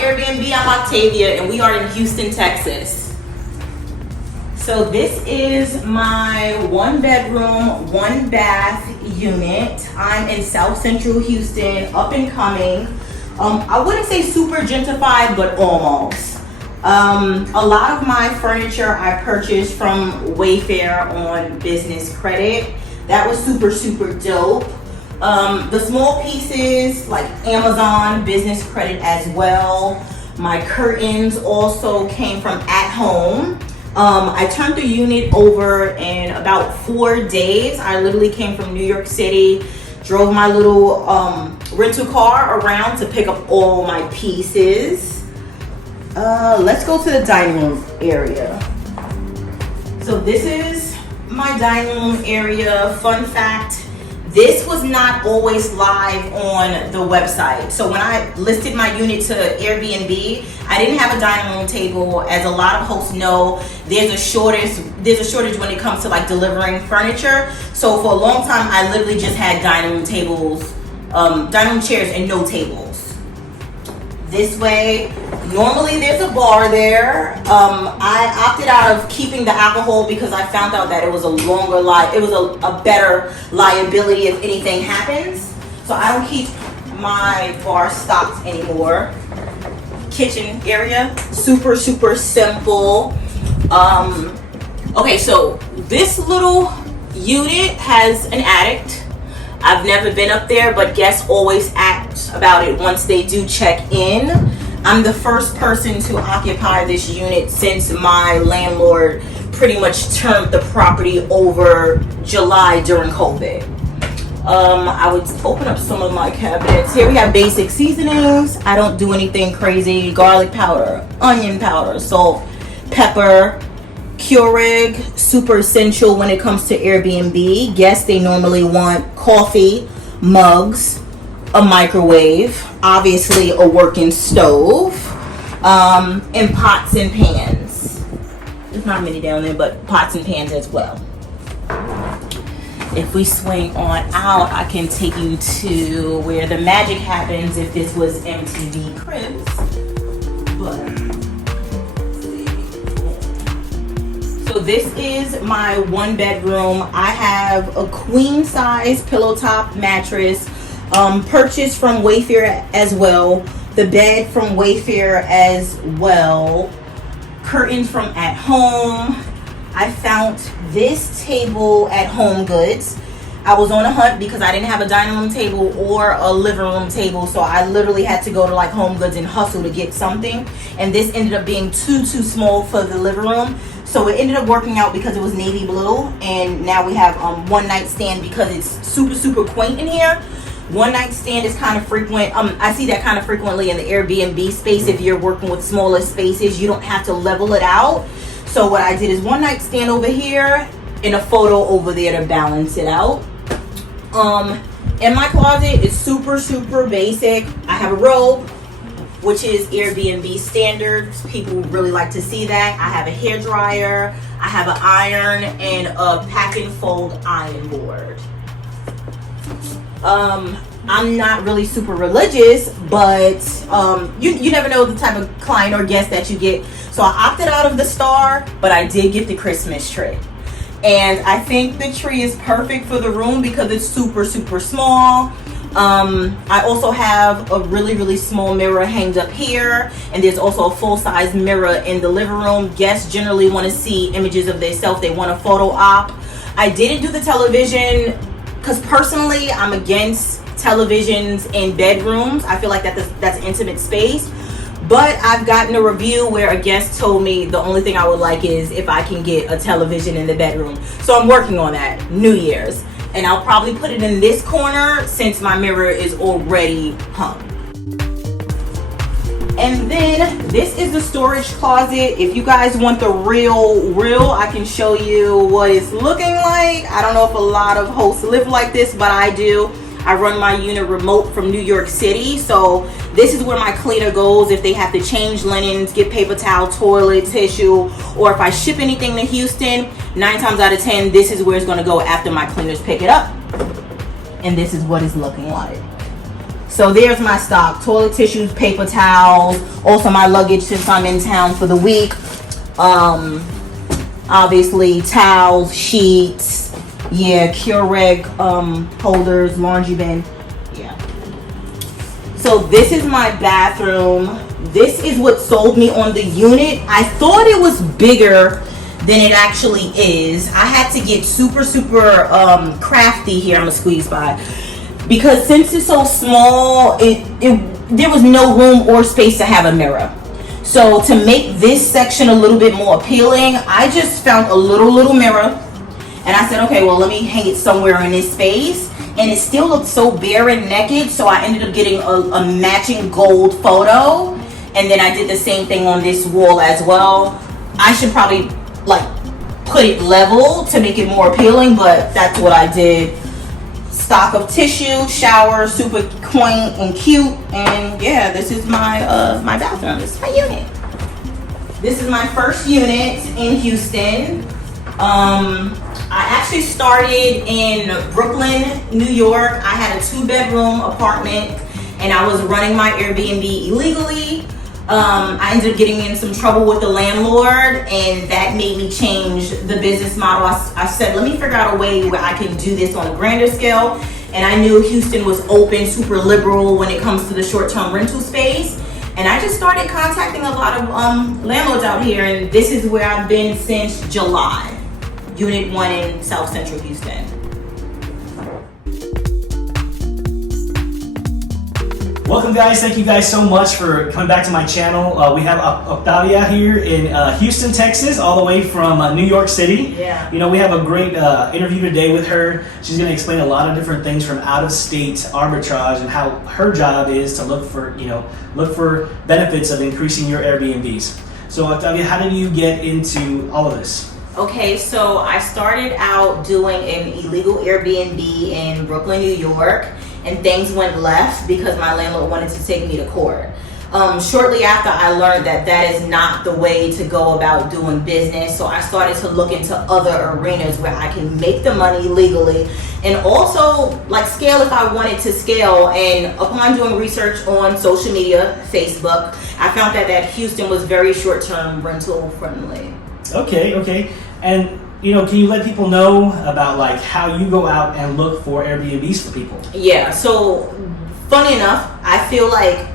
Airbnb. I'm Octavia and we are in Houston, Texas. So this is my 1-bedroom, 1-bath unit. I'm in South Central Houston, up and coming. I wouldn't say super gentrified, but almost. A lot of my furniture I purchased from Wayfair on business credit. That was super dope. The small pieces like Amazon business credit as well. My curtains also came from At Home. I turned the unit over in about 4 days. I literally came from New York City, drove my little rental car around to pick up all my pieces. Let's go to the dining room area. So this is my dining room area. Fun fact, this was not always live on the website. So when I listed my unit to Airbnb, I didn't have a dining room table. As a lot of hosts know, there's a shortage when it comes to like delivering furniture. So for a long time, I literally just had dining room tables, dining room chairs and no tables. This way, normally there's a bar there. I opted out of keeping the alcohol because I found out that it was a better liability if anything happens. So I don't keep my bar stocked anymore. Kitchen area, super simple. Okay, so this little unit has an attic. I've never been up there, but guests always ask about it once they do check in. I'm the first person to occupy this unit since my landlord pretty much turned the property over July during COVID. I would open up some of my cabinets. Here we have basic seasonings. I don't do anything crazy. Garlic powder, onion powder, salt, pepper. Keurig, super essential when it comes to Airbnb. Guests, they normally want coffee, mugs, a microwave, obviously a working stove, and pots and pans. There's not many down there, but pots and pans as well. If we swing on out, I can take you to where the magic happens if this was MTV Cribs. But so this is my 1-bedroom. I have a queen size pillow top mattress, purchased from Wayfair as well. The bed from Wayfair as well. Curtains from At Home. I found this table at Home Goods. I was on a hunt because I didn't have a dining room table or a living room table, so I literally had to go to like Home Goods and hustle to get something. And this ended up being too small for the living room. So it ended up working out because it was navy blue, and now we have one nightstand because it's super quaint in here. One nightstand is kind of frequent. I see that kind of frequently in the Airbnb space. If you're working with smaller spaces, you don't have to level it out. So what I did is one nightstand over here and a photo over there to balance it out. In my closet, it's super basic. I have a robe, which is Airbnb standards. People really like to see that. I have a hair dryer, I have an iron, and a pack and fold iron board. I'm not really super religious, but you never know the type of client or guest that you get. So I opted out of the star, but I did get the Christmas tree. And I think the tree is perfect for the room because it's super small. I also have a really small mirror hanged up here, and there's also a full-size mirror in the living room. Guests generally want to see images of themselves. They want a photo op. I didn't do the television because personally I'm against televisions in bedrooms. I feel like that's intimate space. But I've gotten a review where a guest told me the only thing I would like is if I can get a television in the bedroom. So I'm working on that, New Year's. And I'll probably put it in this corner since my mirror is already hung. And then this is the storage closet. If you guys want the real, I can show you what it's looking like. I don't know if a lot of hosts live like this, but I do. I run my unit remote from New York City, so this is where my cleaner goes if they have to change linens, get paper towel, toilet tissue, or if I ship anything to Houston, 9 times out of 10, this is where it's going to go after my cleaners pick it up. And this is what it's looking like. So there's my stock: toilet tissues, paper towels, also my luggage since I'm in town for the week. Obviously towels, sheets, yeah, Keurig holders, laundry bin, yeah. So this is my bathroom. This is what sold me on the unit. I thought it was bigger than it actually is. I had to get super crafty here. I'm gonna squeeze by, because since it's so small, there was no room or space to have a mirror. So to make this section a little bit more appealing, I just found a little mirror, and I said, okay, well, let me hang it somewhere in this space. And it still looked so bare and naked, so I ended up getting a matching gold photo, and then I did the same thing on this wall as well. I should probably like put it level to make it more appealing, but that's what I did. Stock of tissue, shower, super quaint and cute, and yeah, this is my my bathroom. This is my unit. This is my first unit in Houston. I actually started in Brooklyn, New York. I had a 2-bedroom apartment, and I was running my Airbnb illegally. I ended up getting in some trouble with the landlord, and that made me change the business model. I said, let me figure out a way where I can do this on a grander scale. And I knew Houston was open, super liberal when it comes to the short-term rental space. And I just started contacting a lot of landlords out here, and this is where I've been since July. Unit 1 in South Central Houston. Welcome guys, thank you guys so much for coming back to my channel. We have Octavia here in Houston, Texas, all the way from New York City. Yeah. You know, we have a great interview today with her. She's going to explain a lot of different things from out-of-state arbitrage and how her job is to look for benefits of increasing your Airbnbs. So Octavia, how did you get into all of this? Okay, so I started out doing an illegal Airbnb in Brooklyn, New York, and things went left because my landlord wanted to take me to court. Shortly after, I learned that that is not the way to go about doing business, so I started to look into other arenas where I can make the money legally and also like scale if I wanted to scale. And upon doing research on social media, Facebook, I found that Houston was very short-term rental friendly. Okay. And you know, can you let people know about like how you go out and look for Airbnbs for people? Yeah, so funny enough, I feel like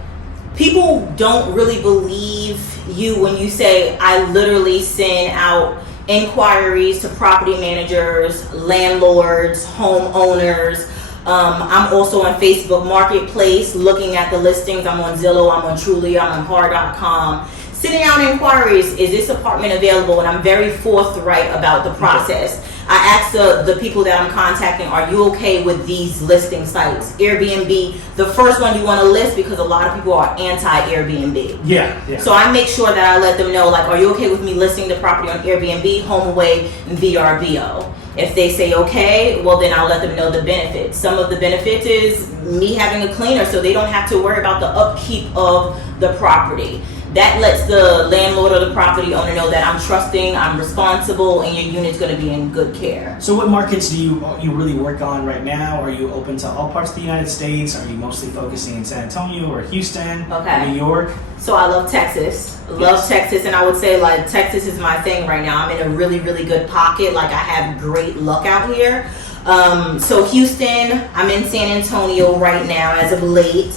people don't really believe you when you say I literally send out inquiries to property managers, landlords, homeowners. I'm also on Facebook Marketplace looking at the listings. I'm on Zillow, I'm on Trulia, I'm on Hard.com. Sending out inquiries, is this apartment available? And I'm very forthright about the process. I ask the people that I'm contacting, are you okay with these listing sites? Airbnb, the first one you want to list, because a lot of people are anti-Airbnb. Yeah. So I make sure that I let them know, like, are you okay with me listing the property on Airbnb, HomeAway, and VRBO? If they say okay, well then I'll let them know the benefits. Some of the benefits is me having a cleaner so they don't have to worry about the upkeep of the property. That lets the landlord or the property owner know that I'm trusting, I'm responsible, and your unit's going to be in good care. So what markets do you really work on right now? Are you open to all parts of the United States? Are you mostly focusing in San Antonio or Houston, or New York? So I love Texas. Texas, and I would say like Texas is my thing right now. I'm in a really good pocket. Like I have great luck out here. So Houston, I'm in San Antonio right now as of late.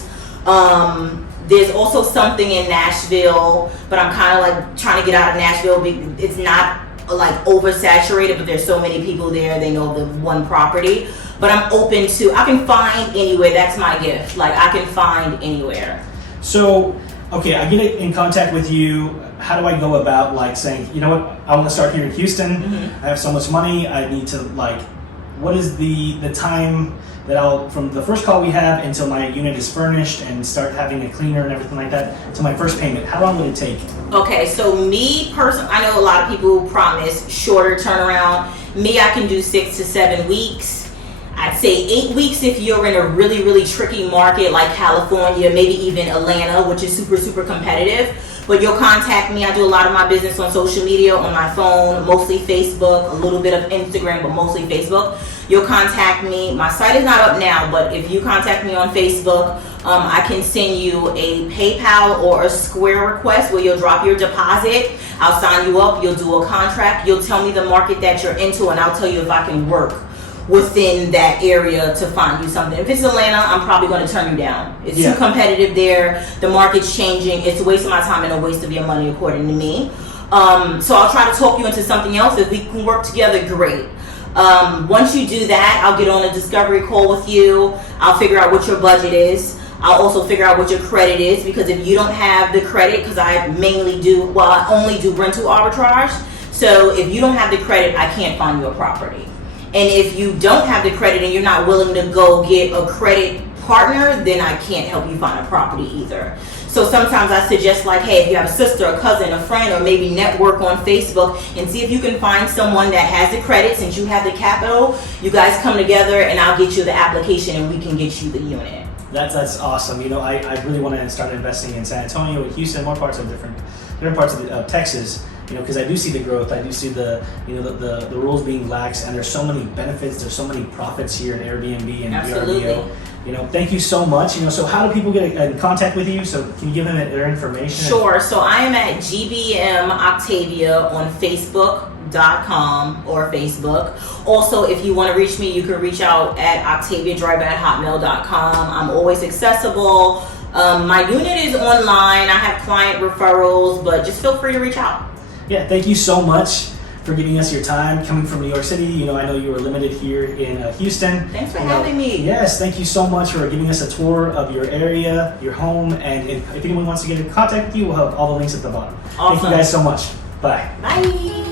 There's also something in Nashville, but I'm kind of like trying to get out of Nashville. It's not like oversaturated, but there's so many people there. They know the one property, but I'm open to, I can find anywhere. That's my gift. Like I can find anywhere. So, okay, I get in contact with you. How do I go about like saying, you know what, I want to start here in Houston. I have so much money. I need to like, what is the time that from the first call we have until my unit is furnished and start having a cleaner and everything like that to my first payment? How long would it take? Okay, so me personally, I know a lot of people promise shorter turnaround. Me, I can do 6 to 7 weeks. I'd say 8 weeks if you're in a really tricky market like California, maybe even Atlanta, which is super competitive. But you'll contact me. I do a lot of my business on social media, on my phone, mostly Facebook, a little bit of Instagram, but mostly Facebook. You'll contact me. My site is not up now, but if you contact me on Facebook, I can send you a PayPal or a Square request where you'll drop your deposit. I'll sign you up. You'll do a contract. You'll tell me the market that you're into, and I'll tell you if I can work within that area to find you something. If it's Atlanta, I'm probably going to turn you down. It's too competitive there. The market's changing. It's a waste of my time and a waste of your money, according to me. So I'll try to talk you into something else. If we can work together, great. Once you do that, I'll get on a discovery call with you. I'll figure out what your budget is. I'll also figure out what your credit is, because if you don't have the credit, because I only do rental arbitrage. So if you don't have the credit, I can't find you a property. And if you don't have the credit and you're not willing to go get a credit partner, then I can't help you find a property either. So sometimes I suggest, like, hey, if you have a sister, a cousin, a friend, or maybe network on Facebook and see if you can find someone that has the credit. Since you have the capital, you guys come together and I'll get you the application and we can get you the unit. That's awesome. You know, I really want to start investing in San Antonio and Houston, more parts of different parts of Texas. You know, because I do see the growth, I do see the rules being lax, and there's so many benefits, there's so many profits here in Airbnb and VRBO. You know, thank you so much. You know, so how do people get in contact with you? So can you give them their information? Sure. So I am at GBM Octavia on Facebook.com or Facebook. Also, if you want to reach me, you can reach out at OctaviaDriver@hotmail.com. I'm always accessible. My unit is online. I have client referrals, but just feel free to reach out. Yeah, thank you so much for giving us your time, coming from New York City. You know, I know you were limited here in Houston. Thanks for having me. Yes, thank you so much for giving us a tour of your area, your home, and if anyone wants to get in contact with you, we'll have all the links at the bottom. Awesome. Thank you guys so much. Bye. Bye.